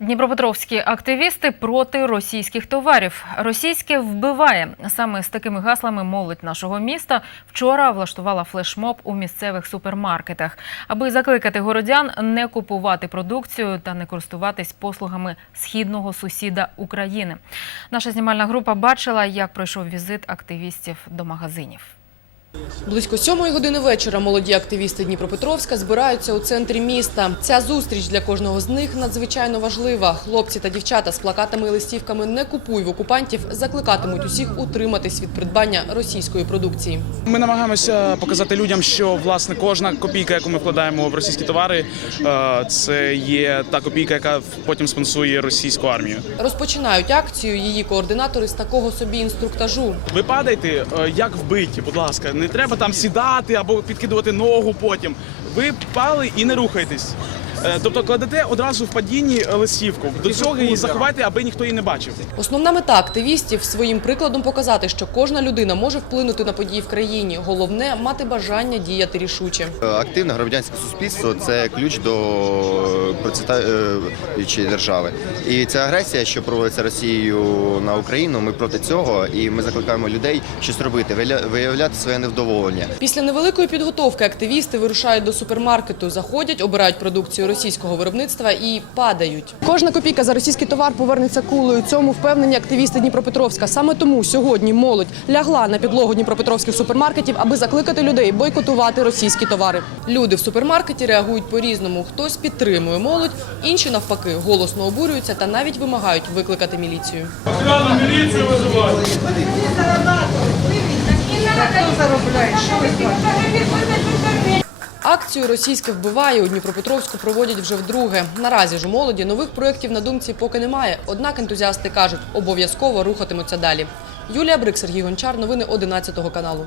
Дніпропетровські активісти проти російських товарів. Російське вбиває. Саме з такими гаслами молодь нашого міста вчора влаштувала флешмоб у місцевих супермаркетах, аби закликати городян не купувати продукцію та не користуватись послугами східного сусіда України. Наша знімальна група бачила, як пройшов візит активістів до магазинів. Близько сьомої години вечора молоді активісти Дніпропетровська збираються у центрі міста. Ця зустріч для кожного з них надзвичайно важлива. Хлопці та дівчата з плакатами і листівками «Не купуй в окупантів» закликатимуть усіх утриматись від придбання російської продукції. Ми намагаємося показати людям, що власне кожна копійка, яку ми вкладаємо в російські товари, е, це є та копійка, яка потім спонсує російську армію. Розпочинають акцію її координатори з такого собі інструктажу. Ви падайте е, як вбиті, будь ласка. Не треба там сідати або підкидувати ногу потім. Ви впали і не рухайтесь. Е, Тобто кладете одразу в падінні листівку. До цього її заховайте, аби ніхто її не бачив. Основна мета активістів – своїм прикладом показати, що кожна людина може вплинути на події в країні. Головне – мати бажання діяти рішуче. Активне громадянське суспільство це ключ до процвітаючої держави. І ця агресія, що проводиться Росією на Україну, ми проти цього, і ми закликаємо людей щось робити, виявля- виявляти своє невдоволення. Після невеликої підготовки активісти вирушають до супермаркету, заходять, обирають продукцію російського виробництва і падають. Кожна копійка за російський товар повернеться кулею. Цьому впевнені активісти Дніпропетровська. Саме тому сьогодні молодь лягла на підлогу дніпропетровських супермаркетів, аби закликати людей бойкотувати російські товари. Люди в супермаркеті реагують по-різному. Хтось підтримує молодь, інші навпаки голосно обурюються та навіть вимагають викликати міліцію. Акцію Російське вбиває у Дніпропетровську проводять вже вдруге. Наразі ж у молоді нових проєктів на думці поки немає. Однак ентузіасти кажуть, обов'язково рухатимуться далі. Юлія Брик, Сергій Гончар. Новини 11 каналу.